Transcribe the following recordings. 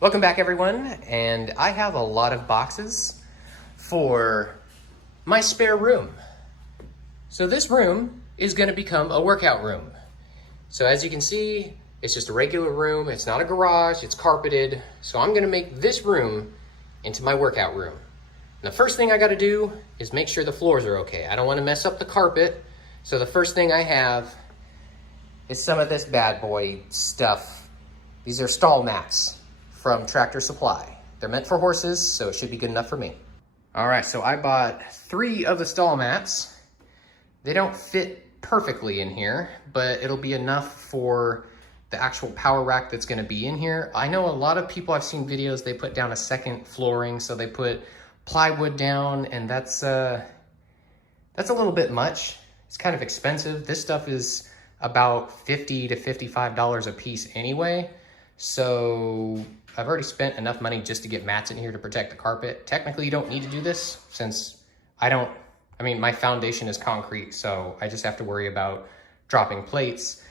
Welcome back, everyone, and I have a lot of boxes for my spare room. So this room is going to become a workout room. So as you can see, it's just a regular room. It's not a garage, it's carpeted. So I'm going to make this room into my workout room. And the first thing I got to do is make sure the floors are okay. I don't want to mess up the carpet. So the first thing I have is some of this bad boy stuff. These are stall mats from Tractor Supply. They're meant for horses, so it should be good enough for me. All right, so I bought 3 of the stall mats. They don't fit perfectly in here, but it'll be enough for the actual power rack that's gonna be in here. I know a lot of people, I've seen videos, they put down a second flooring, so they put plywood down, and that's a little bit much. It's kind of expensive. This stuff is about $50 to $55 a piece anyway. So I've already spent enough money just to get mats in here to protect the carpet. Technically, you don't need to do this since my foundation is concrete, so I just have to worry about dropping plates.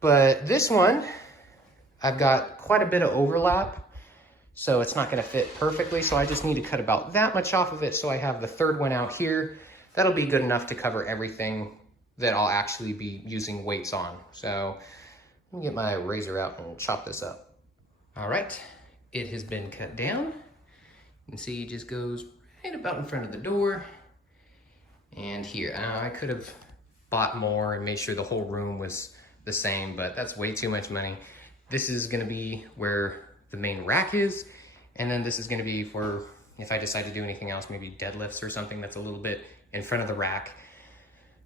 But this one, I've got quite a bit of overlap, so it's not gonna fit perfectly, so I just need to cut about that much off of it, so I have the third one out here. That'll be good enough to cover everything that I'll actually be using weights on. So let me get my razor out and chop this up. All right, it has been cut down. You can see it just goes right about in front of the door. And here, I could have bought more and made sure the whole room was the same, but that's way too much money. This is gonna be where the main rack is, and then this is gonna be for, if I decide to do anything else, maybe deadlifts or something that's a little bit in front of the rack.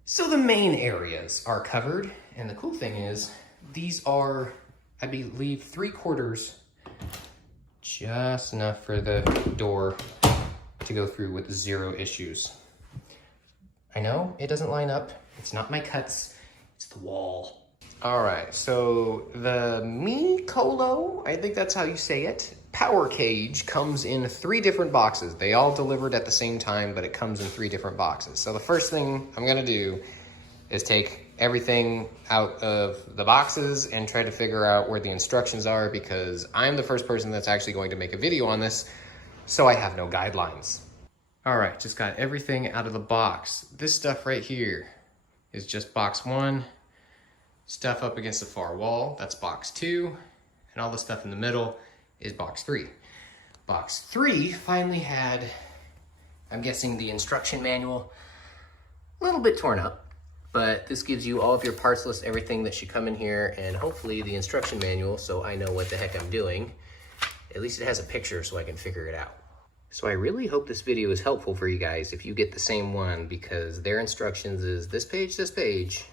So the main areas are covered, and the cool thing is, these are, I believe, 3/4, just enough for the door to go through with 0 issues. I know it doesn't line up. It's not my cuts, it's the wall. All right, so the Mikolo, I think that's how you say it, power cage comes in 3 different boxes. They all delivered at the same time, but it comes in 3 different boxes. So the first thing I'm gonna do is take everything out of the boxes and try to figure out where the instructions are, because I'm the first person that's actually going to make a video on this, so I have no guidelines. All right, just got everything out of the box. This stuff right here is just box 1. Stuff up against the far wall, that's box 2. And all the stuff in the middle is box 3. Box 3 finally had, I'm guessing, the instruction manual, a little bit torn up. But this gives you all of your parts list, everything that should come in here, and hopefully the instruction manual, so I know what the heck I'm doing. At least it has a picture so I can figure it out. So I really hope this video is helpful for you guys if you get the same one, because their instructions is this page,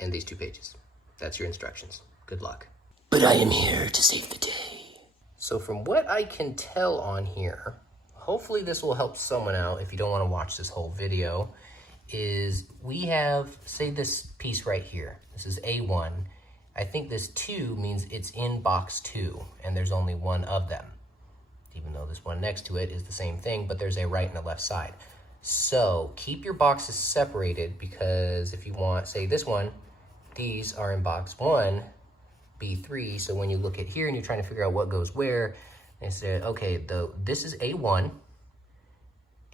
and these 2 pages. That's your instructions. Good luck. But I am here to save the day. So from what I can tell on here, hopefully this will help someone out if you don't want to watch this whole video, is we have, say this piece right here, this is A1. I think this 2 means it's in box 2, and there's only 1 of them. Even though this one next to it is the same thing, but there's a right and a left side. So keep your boxes separated, because if you want, say this one, these are in box 1, B3, so when you look at here and you're trying to figure out what goes where, they said, okay, this is A1,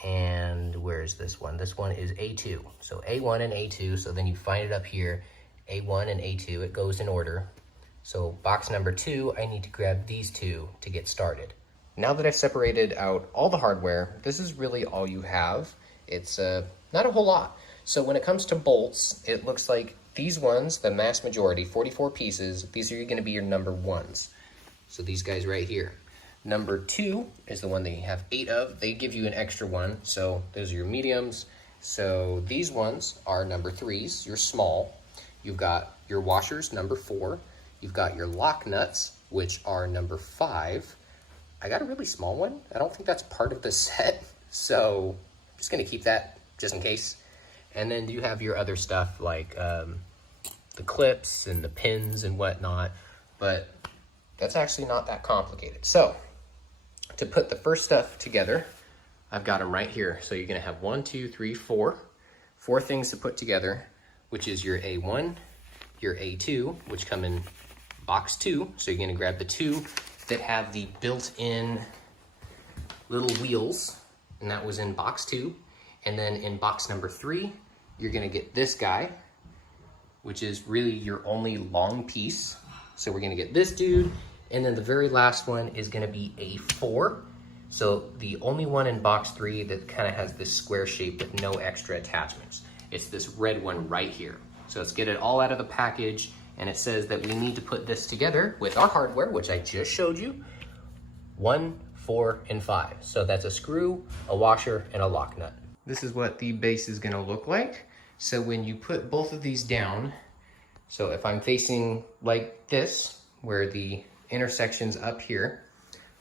and where's this one? This one is A2. So A1 and A2, so then you find it up here, A1 and A2, it goes in order. So box number 2, I need to grab these 2 to get started. Now that I've separated out all the hardware, this is really all you have. It's not a whole lot. So when it comes to bolts, it looks like these ones, the mass majority, 44 pieces, these are gonna be your number 1s. So these guys right here. Number 2 is the one that you have 8 of. They give you an extra one, so those are your mediums. So these ones are number 3s, your small. You've got your washers, number 4. You've got your lock nuts, which are number 5. I got a really small one. I don't think that's part of the set, so I'm just gonna keep that just in case. And then you have your other stuff like the clips and the pins and whatnot, but that's actually not that complicated. So to put the first stuff together, I've got them right here. So you're gonna have 1, 2, 3, 4 things to put together, which is your A1, your A2, which come in box 2. So you're gonna grab the 2 that have the built-in little wheels, and that was in box 2. And then in box number 3, you're gonna get this guy, which is really your only long piece. So we're gonna get this dude, and then the very last one is gonna be a 4. So the only one in box 3 that kind of has this square shape with no extra attachments. It's this red one right here. So let's get it all out of the package, and it says that we need to put this together with our hardware, which I just showed you, 1, 4, and 5. So that's a screw, a washer, and a lock nut. This is what the base is gonna look like. So when you put both of these down, so if I'm facing like this, where the intersection's up here,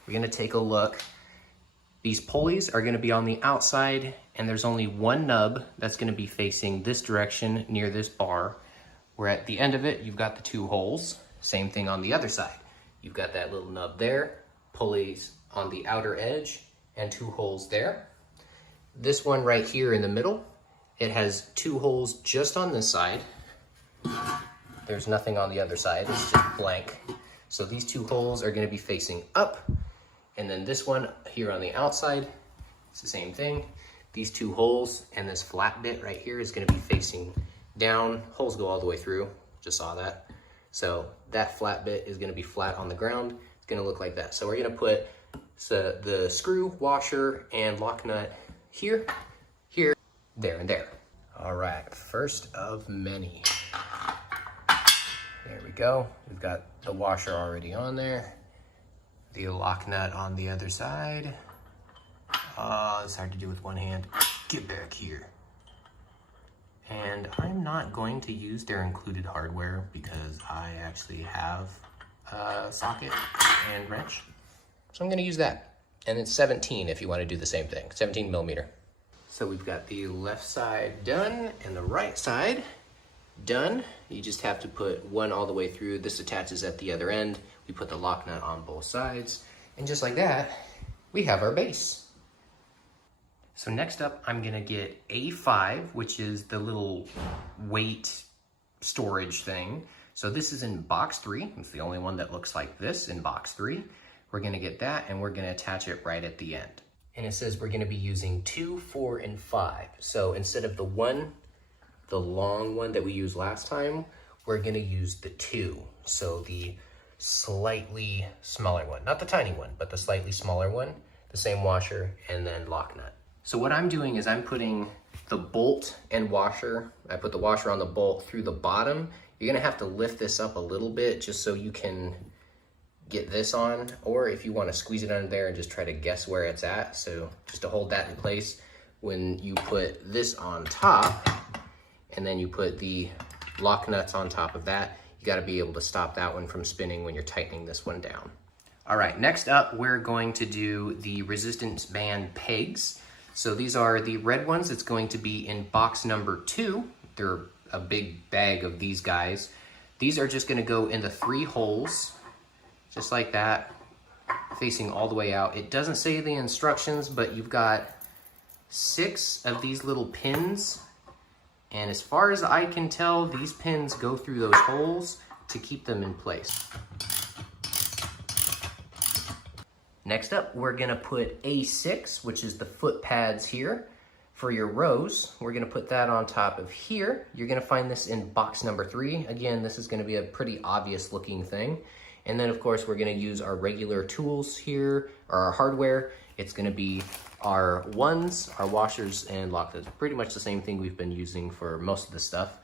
we're gonna take a look. These pulleys are gonna be on the outside, and there's only one nub that's gonna be facing this direction near this bar, where at the end of it, you've got the 2 holes. Same thing on the other side. You've got that little nub there, pulleys on the outer edge, and 2 holes there. This one right here in the middle, it has 2 holes just on this side. There's nothing on the other side, it's just blank. So these 2 holes are gonna be facing up. And then this one here on the outside, it's the same thing. These 2 holes and this flat bit right here is gonna be facing down. Holes go all the way through, just saw that. So that flat bit is gonna be flat on the ground. It's gonna look like that. So we're gonna put the screw, washer, and lock nut here, here, there, and there. All right, first of many. There we go. We've got the washer already on there. The lock nut on the other side. Oh, it's hard to do with one hand. Get back here. And I'm not going to use their included hardware because I actually have a socket and wrench. So I'm gonna use that. And it's 17 if you wanna do the same thing, 17 millimeter. So we've got the left side done and the right side done. You just have to put one all the way through. This attaches at the other end. We put the lock nut on both sides. And just like that, we have our base. So next up, I'm gonna get A5, which is the little weight storage thing. So this is in box 3. It's the only one that looks like this in box 3. We're gonna get that and we're gonna attach it right at the end. And it says we're gonna be using 2, 4, and 5. So instead of the long one that we used last time, we're gonna use the 2. So the slightly smaller one, not the tiny one, but the slightly smaller one, the same washer, and then lock nut. So what I'm doing is I'm putting the bolt and washer, I put the washer on the bolt through the bottom. You're gonna have to lift this up a little bit just so you can get this on, or if you wanna squeeze it under there and just try to guess where it's at. So just to hold that in place, when you put this on top, and then you put the lock nuts on top of that, you gotta be able to stop that one from spinning when you're tightening this one down. All right, next up, we're going to do the resistance band pegs. So these are the red ones. It's going to be in box number 2. They're a big bag of these guys. These are just gonna go in the 3 holes, just like that, facing all the way out. It doesn't say the instructions, but you've got 6 of these little pins. And as far as I can tell, these pins go through those holes to keep them in place. Next up, we're gonna put A6, which is the foot pads here for your rows. We're gonna put that on top of here. You're gonna find this in box number 3. Again, this is gonna be a pretty obvious looking thing. And then of course, we're gonna use our regular tools here, or our hardware. It's gonna be our ones, our washers, and lock nuts. Pretty much the same thing we've been using for most of this stuff.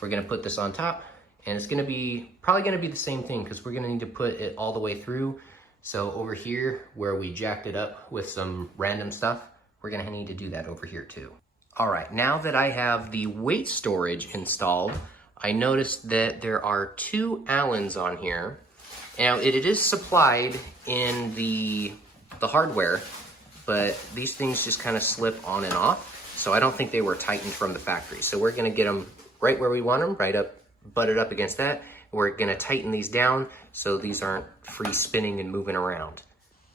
We're gonna put this on top, and it's gonna be, probably gonna be the same thing because we're gonna need to put it all the way through. So over here, where we jacked it up with some random stuff, we're gonna need to do that over here too. All right, now that I have the weight storage installed, I noticed that there are 2 Allens on here. Now, it is supplied in the hardware, but these things just kind of slip on and off. So I don't think they were tightened from the factory. So we're gonna get them right where we want them, right up, butted up against that. We're gonna tighten these down so these aren't free spinning and moving around.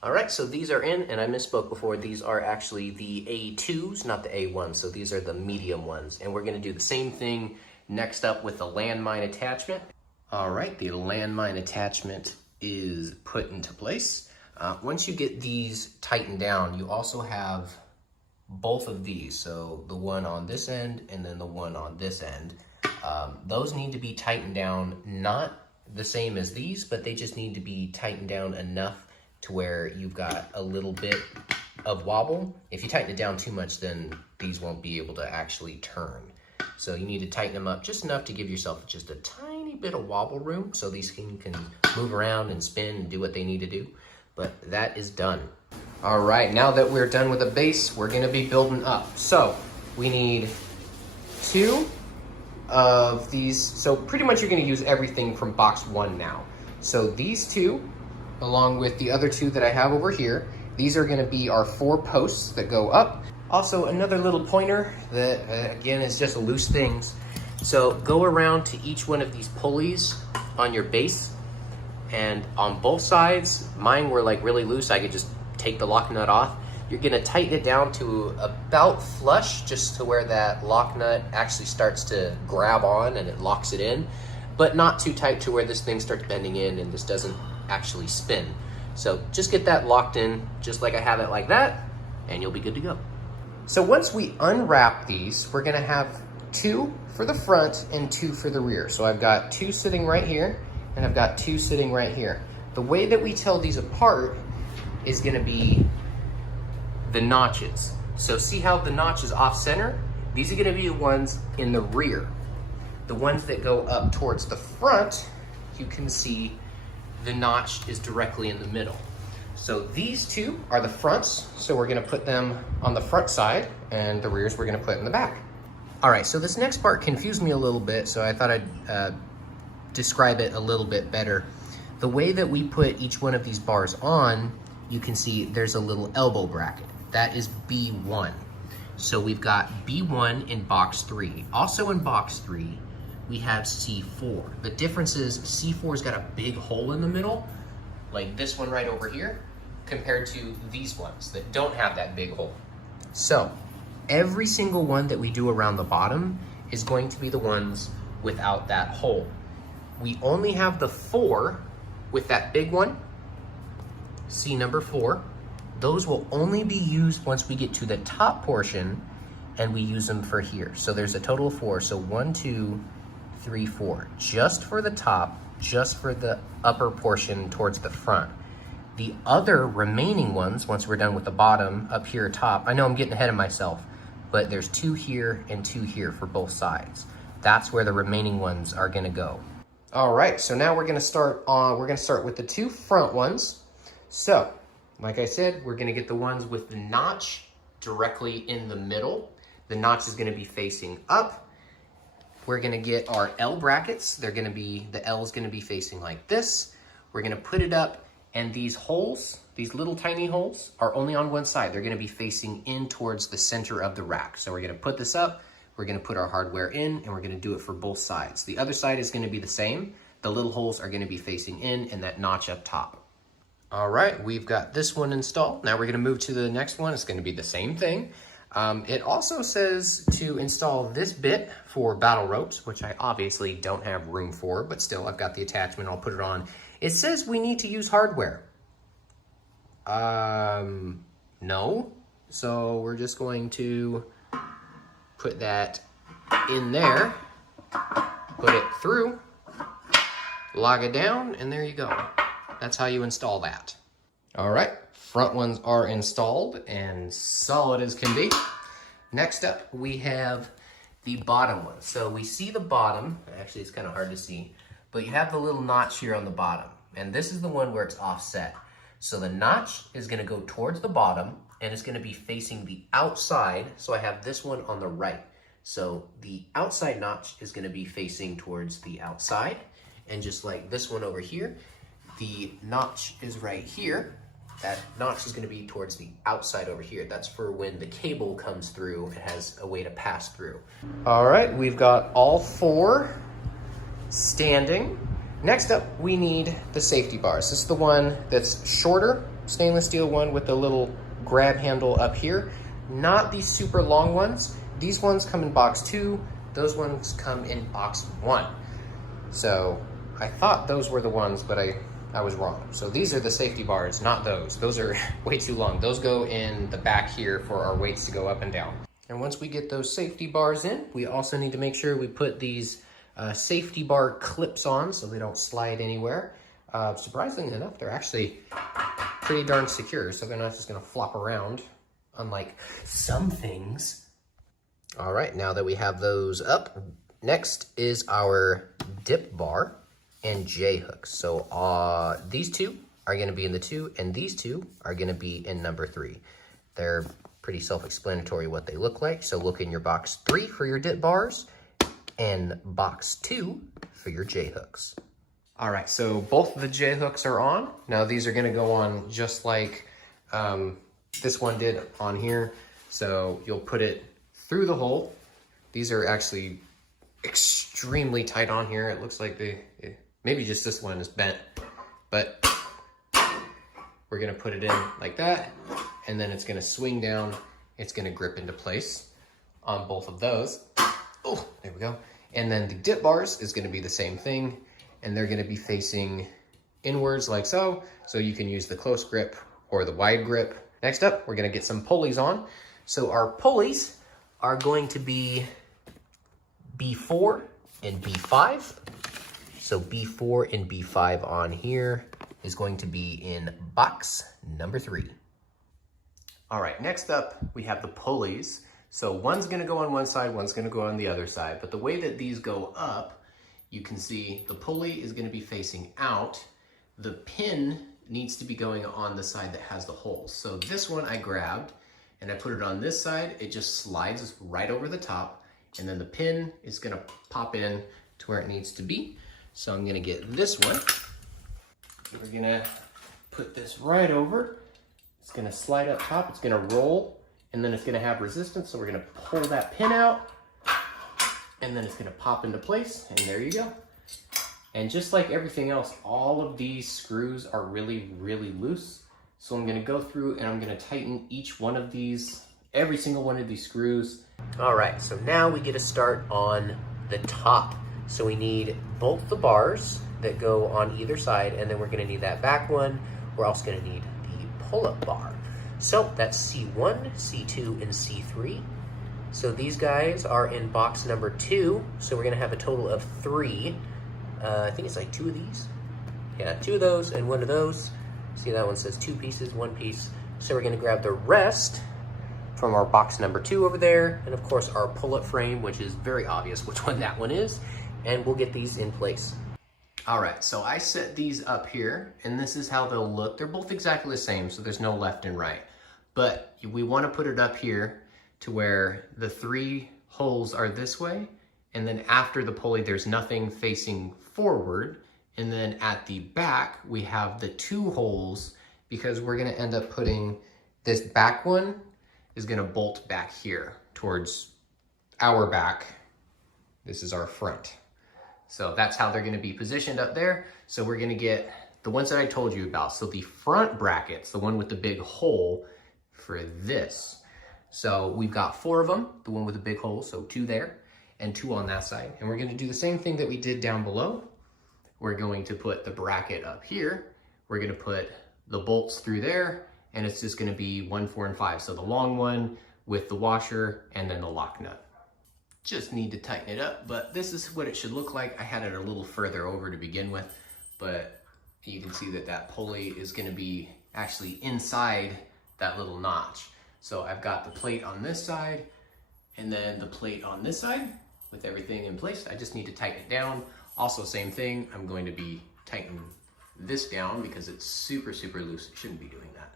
All right, so these are in, and I misspoke before, these are actually the A2s, not the A1s. So these are the medium ones. And we're gonna do the same thing next up with the landmine attachment. All right, the landmine attachment is put into place. Once you get these tightened down, you also have both of these. So the one on this end and then the one on this end. Those need to be tightened down, not the same as these, but they just need to be tightened down enough to where you've got a little bit of wobble. If you tighten it down too much, then these won't be able to actually turn. So you need to tighten them up just enough to give yourself just a tiny bit of wobble room so these can move around and spin and do what they need to do. But that is done. All right, now that we're done with the base, we're gonna be building up. So we need 2 of these. So pretty much you're gonna use everything from box 1 now. So these 2, along with the other 2 that I have over here, these are gonna be our 4 posts that go up. Also, another little pointer that, again, is just loose things. So go around to each one of these pulleys on your base, and on both sides, mine were like really loose. I could just take the lock nut off. You're gonna tighten it down to about flush, just to where that lock nut actually starts to grab on and it locks it in, but not too tight to where this thing starts bending in and this doesn't actually spin. So just get that locked in, just like I have it like that, and you'll be good to go. So once we unwrap these, we're gonna have 2 for the front and 2 for the rear. So I've got 2 sitting right here, and I've got 2 sitting right here. The way that we tell these apart is gonna be the notches. So see how the notch is off center? These are gonna be the ones in the rear. The ones that go up towards the front, you can see the notch is directly in the middle. So these 2 are the fronts, so we're gonna put them on the front side, and the rears we're gonna put in the back. All right, so this next part confused me a little bit, so I thought I'd describe it a little bit better. The way that we put each one of these bars on, you can see there's a little elbow bracket. That is B1. So we've got B1 in box 3. Also in box 3, we have C4. The difference is C4's got a big hole in the middle, like this one right over here, compared to these ones that don't have that big hole. So every single one that we do around the bottom is going to be the ones without that hole. We only have the 4 with that big one, C number 4. Those will only be used once we get to the top portion and we use them for here. So there's a total of 4. So 1, 2, 3, 4, just for the top, just for the upper portion towards the front. The other remaining ones, once we're done with the bottom up here top, I know I'm getting ahead of myself, but there's 2 here and 2 here for both sides. That's where the remaining ones are gonna go. All right, so now we're gonna start with the 2 front ones. So, like I said, we're gonna get the ones with the notch directly in the middle. The notch is gonna be facing up. We're gonna get our L brackets. The L is gonna be facing like this. We're gonna put it up, and these holes, these little tiny holes, are only on one side. They're gonna be facing in towards the center of the rack. So we're gonna put this up, we're gonna put our hardware in, and we're gonna do it for both sides. The other side is gonna be the same. The little holes are gonna be facing in and that notch up top. All right, we've got this one installed. Now we're gonna move to the next one. It's gonna be the same thing. It also says to install this bit for battle ropes, which I obviously don't have room for, but still I've got the attachment, I'll put it on. It says we need to use hardware. No. So we're just going to put that in there, put it through, log it down, and there you go. That's how you install that. All right, front ones are installed and solid as can be. Next up, we have the bottom one. So we see the bottom, actually it's kind of hard to see, but you have the little notch here on the bottom, and this is the one where it's offset. So the notch is gonna go towards the bottom, and it's gonna be facing the outside, so I have this one on the right. So the outside notch is gonna be facing towards the outside, and just like this one over here, the notch is right here. That notch is gonna be towards the outside over here. That's for when the cable comes through, it has a way to pass through. All right, we've got all 4 standing. Next up, we need the safety bars. This is the one that's shorter, stainless steel one with the little grab handle up here. Not these super long ones. These ones come in box 2, those ones come in box 1. So I thought those were the ones, but I was wrong. So these are the safety bars, not those. Those are way too long. Those go in the back here for our weights to go up and down. And once we get those safety bars in, we also need to make sure we put these safety bar clips on so they don't slide anywhere. Surprisingly enough, they're actually pretty darn secure, so they're not just gonna flop around, unlike some things. All right, now that we have those up, next is our dip bar and J hooks. So these two are gonna be in the 2, and these two are gonna be in number 3. They're pretty self-explanatory what they look like. So look in your box 3 for your dip bars and box 2 for your J hooks. All right, so both of the J hooks are on. Now these are gonna go on just like this one did on here. So you'll put it through the hole. These are actually extremely tight on here. It looks like maybe just this one is bent, but we're gonna put it in like that, and then it's gonna swing down. It's gonna grip into place on both of those. Oh, there we go. And then the dip bars is gonna be the same thing, and they're gonna be facing inwards like so. So you can use the close grip or the wide grip. Next up, we're gonna get some pulleys on. So our pulleys are going to be B4 and B5. So B4 and B5 on here is going to be in box number 3. All right, next up, we have the pulleys. So one's gonna go on one side, one's gonna go on the other side. But the way that these go up, you can see the pulley is gonna be facing out. The pin needs to be going on the side that has the holes. So this one I grabbed and I put it on this side. It just slides right over the top, and then the pin is gonna pop in to where it needs to be. So I'm gonna get this one. We're gonna put this right over. It's gonna slide up top, it's gonna roll, and then it's gonna have resistance. So we're gonna pull that pin out, and then it's gonna pop into place, and there you go. And just like everything else, all of these screws are really, really loose. So I'm gonna go through and I'm gonna tighten each one of these, every single one of these screws. All right, so now we get to start on the top. So we need both the bars that go on either side, and then we're gonna need that back one. We're also gonna need the pull-up bar. So that's C1, C2, and C3. So these guys are in box number 2. So we're gonna have a total of 3. I think it's like 2 of these. Yeah, 2 of those and 1 of those. See, that one says 2 pieces, 1 piece. So we're gonna grab the rest from our box number 2 over there, and of course our pull-up frame, which is very obvious which one that one is, and we'll get these in place. All right, so I set these up here, and this is how they'll look. They're both exactly the same, so there's no left and right. But we wanna put it up here to where the 3 holes are this way, and then after the pulley, there's nothing facing forward. And then at the back, we have the 2 holes, because we're gonna end up putting this back one is gonna bolt back here towards our back. This is our front. So that's how they're gonna be positioned up there. So we're gonna get the ones that I told you about. So the front brackets, the one with the big hole for this. So we've got 4 of them, the one with the big hole, so 2 there and 2 on that side. And we're gonna do the same thing that we did down below. We're going to put the bracket up here. We're gonna put the bolts through there, and it's just gonna be 1, 4, and 5. So the long one with the washer and then the lock nut. Just need to tighten it up, but this is what it should look like. I had it a little further over to begin with, but you can see that that pulley is gonna be actually inside that little notch. So I've got the plate on this side and then the plate on this side with everything in place. I just need to tighten it down. Also, same thing, I'm going to be tightening this down because it's super, super loose. It shouldn't be doing that.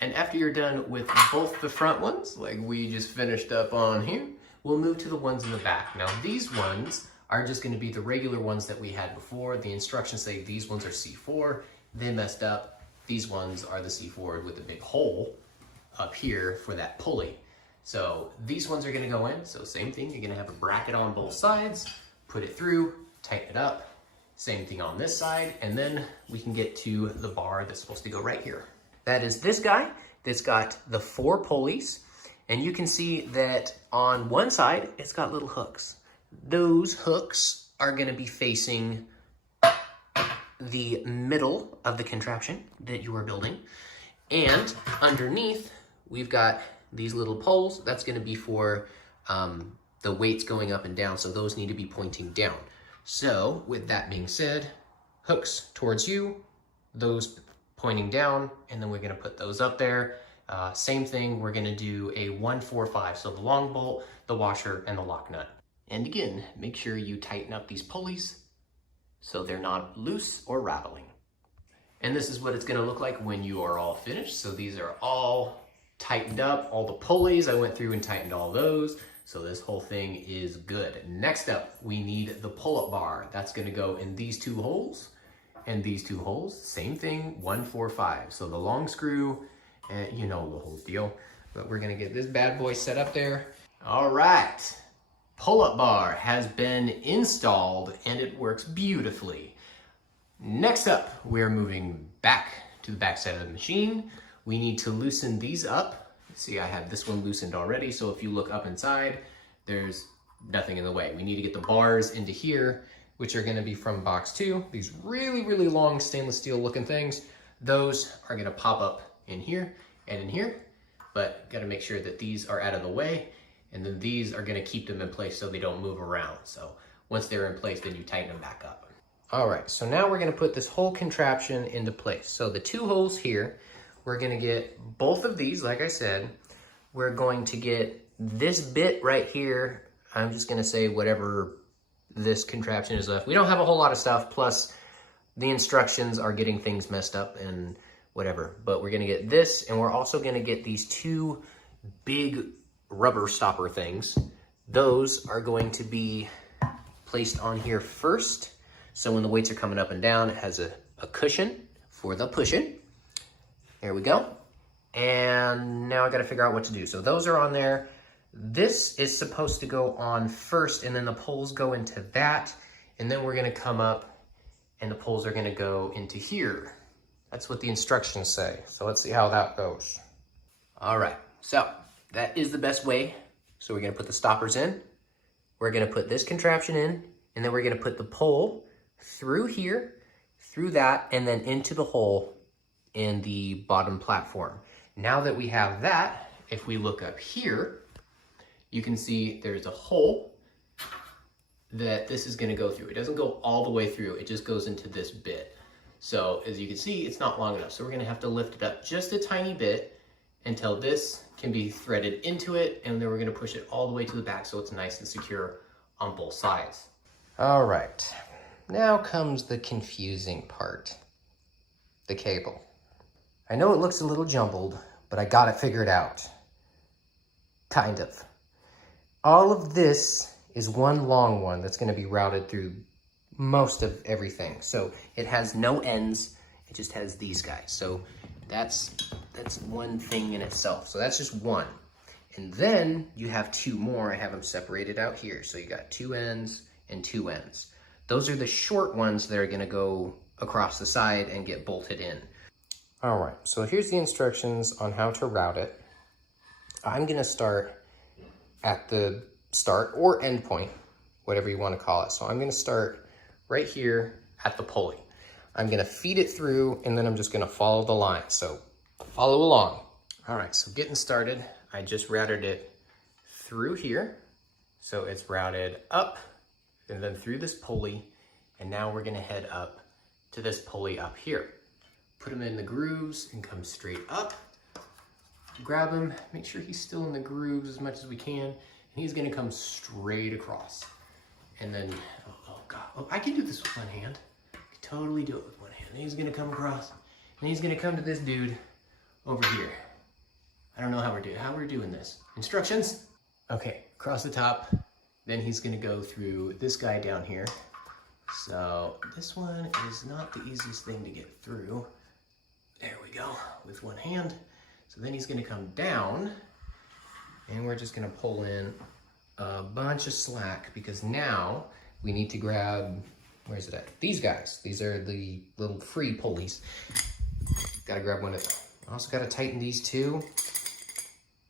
And after you're done with both the front ones, like we just finished up on here, we'll move to the ones in the back. Now these ones are just gonna be the regular ones that we had before. The instructions say these ones are C4. They messed up. These ones are the C4 with the big hole up here for that pulley. So these ones are gonna go in. So same thing, you're gonna have a bracket on both sides, put it through, tighten it up. Same thing on this side, and then we can get to the bar that's supposed to go right here. That is this guy that's got the 4 pulleys, and you can see that on one side, it's got little hooks. Those hooks are gonna be facing the middle of the contraption that you are building. And underneath, we've got these little poles. That's gonna be for the weights going up and down, so those need to be pointing down. So with that being said, hooks towards you, those pointing down, and then we're gonna put those up there. Same thing, we're gonna do a 1-4-5, so the long bolt, the washer, and the lock nut. And again, make sure you tighten up these pulleys so they're not loose or rattling. And this is what it's gonna look like when you are all finished. So these are all tightened up, all the pulleys, I went through and tightened all those. So this whole thing is good. Next up, we need the pull-up bar. That's gonna go in these two holes and these two holes. Same thing, 1-4-5. So the long screw, and you know the whole deal. But we're gonna get this bad boy set up there. All right, pull-up bar has been installed and it works beautifully. Next up, we're moving back to the back side of the machine. We need to loosen these up. See, I have this one loosened already, so if you look up inside, there's nothing in the way. We need to get the bars into here, which are gonna be from box 2. These really, really long stainless steel looking things, those are gonna pop up in here and in here, but gotta make sure that these are out of the way, and then these are gonna keep them in place so they don't move around. So once they're in place, then you tighten them back up. All right, so now we're gonna put this whole contraption into place. So the two holes here, we're gonna get both of these, like I said. We're going to get this bit right here. I'm just gonna say whatever this contraption is left. We don't have a whole lot of stuff, plus the instructions are getting things messed up and whatever. But we're gonna get this, and we're also gonna get these two big rubber stopper things. Those are going to be placed on here first. So when the weights are coming up and down, it has a cushion for the pushing. There we go. And now I gotta figure out what to do. So those are on there. This is supposed to go on first, and then the poles go into that. And then we're gonna come up and the poles are gonna go into here. That's what the instructions say. So let's see how that goes. All right, so that is the best way. So we're gonna put the stoppers in. We're gonna put this contraption in, and then we're gonna put the pole through here, through that, and then into the hole in the bottom platform. Now that we have that, if we look up here, you can see there's a hole that this is gonna go through. It doesn't go all the way through, it just goes into this bit. So as you can see, it's not long enough. So we're gonna have to lift it up just a tiny bit until this can be threaded into it, and then we're gonna push it all the way to the back so it's nice and secure on both sides. All right, now comes the confusing part, the cable. I know it looks a little jumbled, but I got it figured out. Kind of. All of this is one long one that's gonna be routed through most of everything. So it has no ends, it just has these guys. So that's one thing in itself. So that's just one. And then you have two more. I have them separated out here. So you got two ends and two ends. Those are the short ones that are gonna go across the side and get bolted in. All right, so here's the instructions on how to route it. I'm gonna start at the start or end point, whatever you wanna call it. So I'm gonna start right here at the pulley. I'm gonna feed it through, and then I'm just gonna follow the line. So follow along. All right, so getting started, I just routed it through here. So it's routed up and then through this pulley, and now we're gonna head up to this pulley up here. Put him in the grooves and come straight up. Grab him, make sure he's still in the grooves as much as we can, and he's gonna come straight across. And then, oh God, oh, I can do this with one hand. I can totally do it with one hand. And he's gonna come across, and he's gonna come to this dude over here. I don't know how we're doing this. Instructions? Okay, across the top, then he's gonna go through this guy down here. So this one is not the easiest thing to get through. There we go, with one hand. So then he's gonna come down, and we're just gonna pull in a bunch of slack, because now we need to grab, where's it at? These guys. These are the little free pulleys. Gotta grab one of them. Also gotta tighten these two.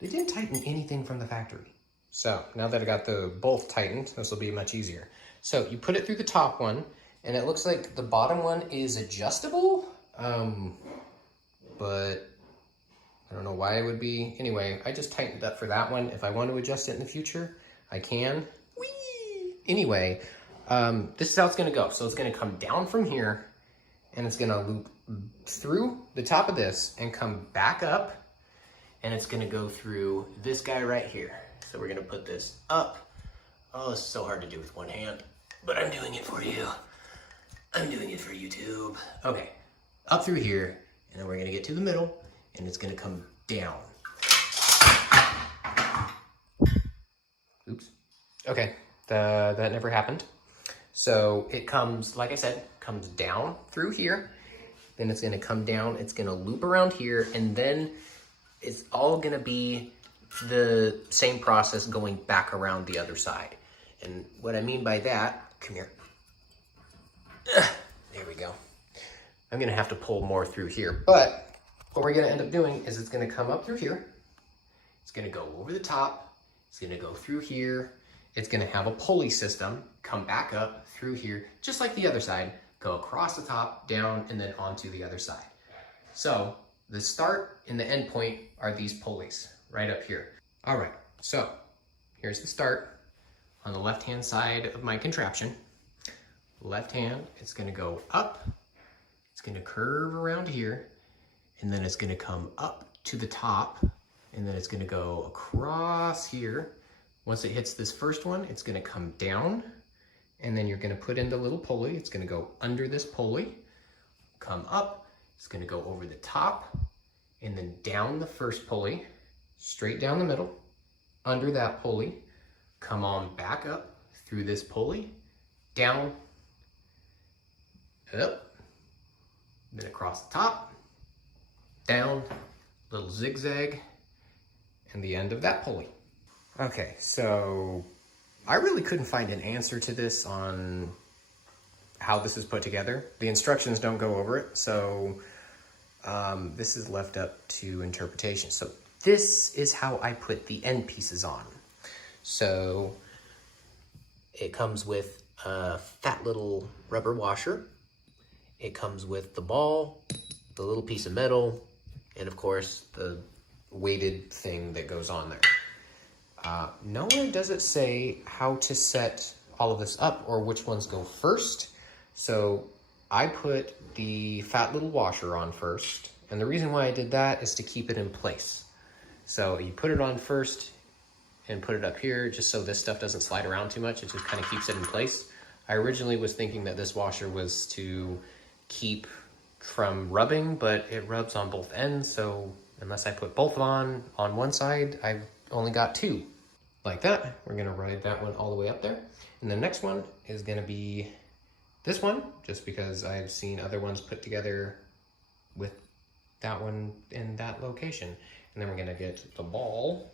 They didn't tighten anything from the factory. So now that I got the both tightened, this will be much easier. So you put it through the top one, And it looks like the bottom one is adjustable, but I don't know why it would be. Anyway, I just tightened it up for that one. If I want to adjust it in the future, I can. Whee! Anyway, this is how it's gonna go. So it's gonna come down from here, and it's gonna loop through the top of this and come back up, and it's gonna go through this guy right here. So we're gonna put this up. Oh, it's so hard to do with one hand, but I'm doing it for you. I'm doing it for YouTube. Okay, up through here, and then we're gonna get to the middle, and it's gonna come down. Oops. Okay, that never happened. So it comes, like I said, comes down through here, then it's gonna come down, it's gonna loop around here, and then it's all gonna be the same process going back around the other side. And what I mean by that, come here. There we go. I'm gonna have to pull more through here, but what we're gonna end up doing is it's gonna come up through here, it's gonna go over the top, it's gonna go through here, it's gonna have a pulley system, come back up through here, just like the other side, go across the top, down, and then onto the other side. So the start and the end point are these pulleys right up here. All right, so here's the start on the left-hand side of my contraption. Left hand, it's gonna go up, it's gonna curve around here, and then it's gonna come up to the top, and then it's gonna go across here. Once it hits this first one, it's gonna come down, and then you're gonna put in the little pulley. It's gonna go under this pulley, come up, it's gonna go over the top, and then down the first pulley, straight down the middle, under that pulley, come on back up through this pulley, down, up, then across the top, down, little zigzag, and the end of that pulley. Okay, so I really couldn't find an answer to this on how this is put together. The instructions don't go over it, so this is left up to interpretation. So this is how I put the end pieces on. So it comes with a fat little rubber washer. It comes with the ball, the little piece of metal, and of course the weighted thing that goes on there. Nowhere does it say how to set all of this up or which ones go first. So I put the fat little washer on first. And the reason why I did that is to keep it in place. So you put it on first and put it up here just so this stuff doesn't slide around too much. It just kind of keeps it in place. I originally was thinking that this washer was to keep from rubbing, but it rubs on both ends. So unless I put both on one side, I've only got two. Like that, we're gonna ride that one all the way up there. And the next one is gonna be this one, just because I've seen other ones put together with that one in that location. And then we're gonna get the ball.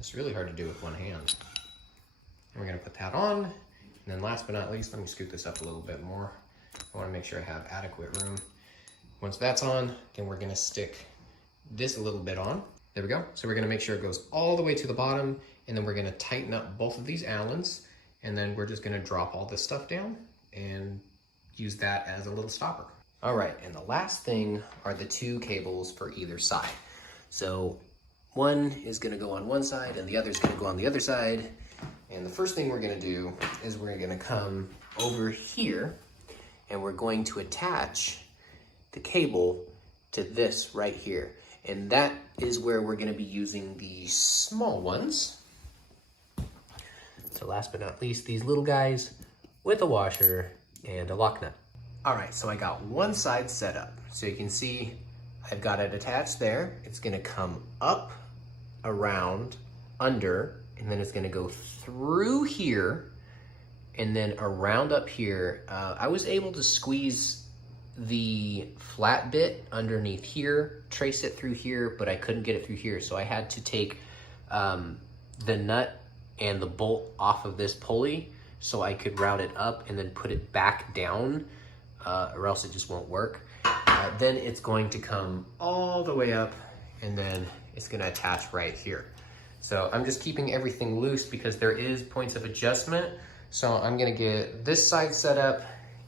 It's really hard to do with one hand. And we're gonna put that on. And then last but not least, let me scoot this up a little bit more. I wanna make sure I have adequate room. Once that's on, then we're gonna stick this a little bit on. There we go. So we're gonna make sure it goes all the way to the bottom, and then we're gonna tighten up both of these Allens, and then we're just gonna drop all this stuff down and use that as a little stopper. All right, and the last thing are the two cables for either side. So one is gonna go on one side and the other is gonna go on the other side. And the first thing we're gonna do is we're gonna come over here and we're going to attach the cable to this right here. And that is where we're gonna be using the small ones. So last but not least, these little guys with a washer and a lock nut. All right, so I got one side set up. So you can see I've got it attached there. It's gonna come up, around, under, and then it's gonna go through here and then around up here. I was able to squeeze the flat bit underneath here, trace it through here, but I couldn't get it through here. So I had to take the nut and the bolt off of this pulley so I could route it up and then put it back down, or else it just won't work. Then it's going to come all the way up and then it's gonna attach right here. So I'm just keeping everything loose because there is points of adjustment So I'm gonna get this side set up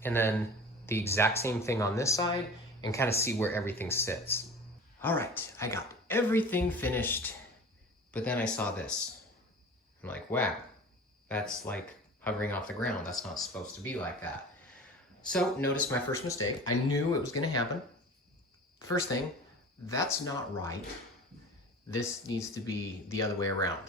and then the exact same thing on this side and kind of see where everything sits. All right, I got everything finished, but then I saw this. I'm like, wow, that's like hovering off the ground. That's not supposed to be like that. So notice my first mistake. I knew it was gonna happen. First thing, that's not right. This needs to be the other way around.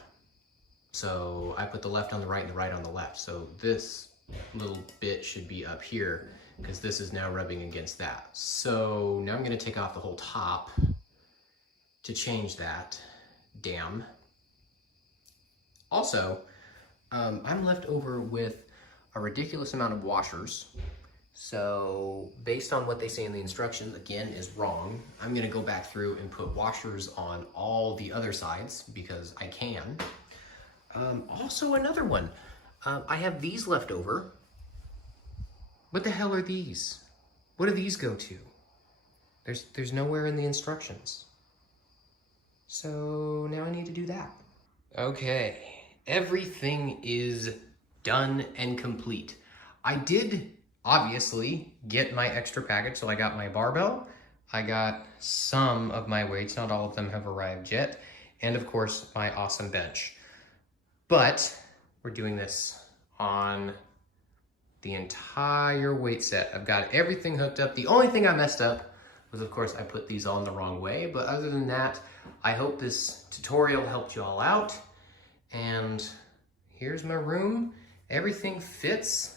So I put the left on the right and the right on the left. So this little bit should be up here because this is now rubbing against that. So now I'm gonna take off the whole top to change that. Damn. Also, I'm left over with a ridiculous amount of washers. So based on what they say in the instructions, again, is wrong. I'm gonna go back through and put washers on all the other sides because I can. Also another one, I have these left over. What the hell are these? What do these go to? There's nowhere in the instructions. So now I need to do that. Okay, everything is done and complete. I did obviously get my extra package, so I got my barbell, I got some of my weights, not all of them have arrived yet, and of course my awesome bench. But we're doing this on the entire weight set. I've got everything hooked up. The only thing I messed up was, of course, I put these all in the wrong way, but other than that, I hope this tutorial helped you all out. And here's my room. Everything fits.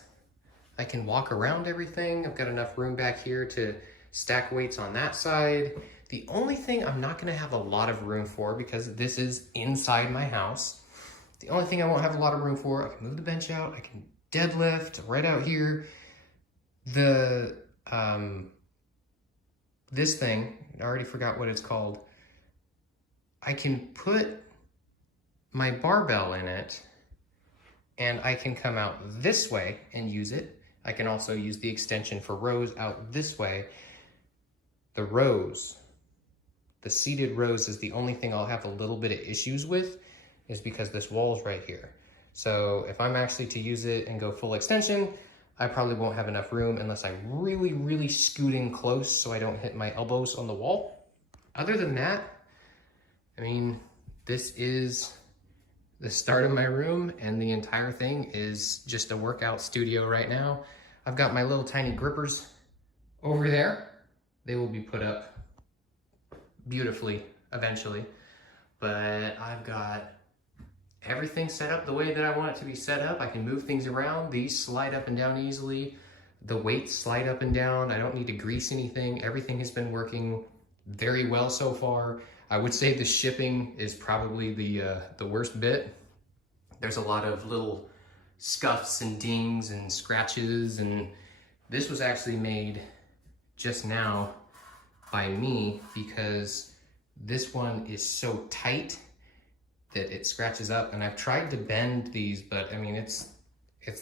I can walk around everything. I've got enough room back here to stack weights on that side. The only thing I'm not gonna have a lot of room for, because this is inside my house, the only thing I won't have a lot of room for, I can move the bench out, I can deadlift right out here. The, this thing, I already forgot what it's called. I can put my barbell in it and I can come out this way and use it. I can also use the extension for rows out this way. The rows, the seated rows is the only thing I'll have a little bit of issues with, is because this wall's right here. So if I'm actually to use it and go full extension, I probably won't have enough room unless I'm really, really scooting close so I don't hit my elbows on the wall. Other than that, I mean, this is the start of my room and the entire thing is just a workout studio right now. I've got my little tiny grippers over there. They will be put up beautifully eventually, but I've got everything set up the way that I want it to be set up. I can move things around. These slide up and down easily. The weights slide up and down. I don't need to grease anything. Everything has been working very well so far. I would say the shipping is probably the worst bit. There's a lot of little scuffs and dings and scratches, and this was actually made just now by me because this one is so tight that it scratches up, and I've tried to bend these, but I mean, it's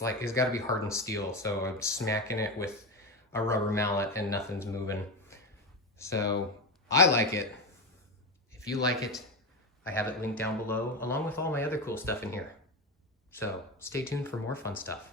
like, it's gotta be hardened steel, so I'm smacking it with a rubber mallet and nothing's moving. So I like it. If you like it, I have it linked down below, along with all my other cool stuff in here. So stay tuned for more fun stuff.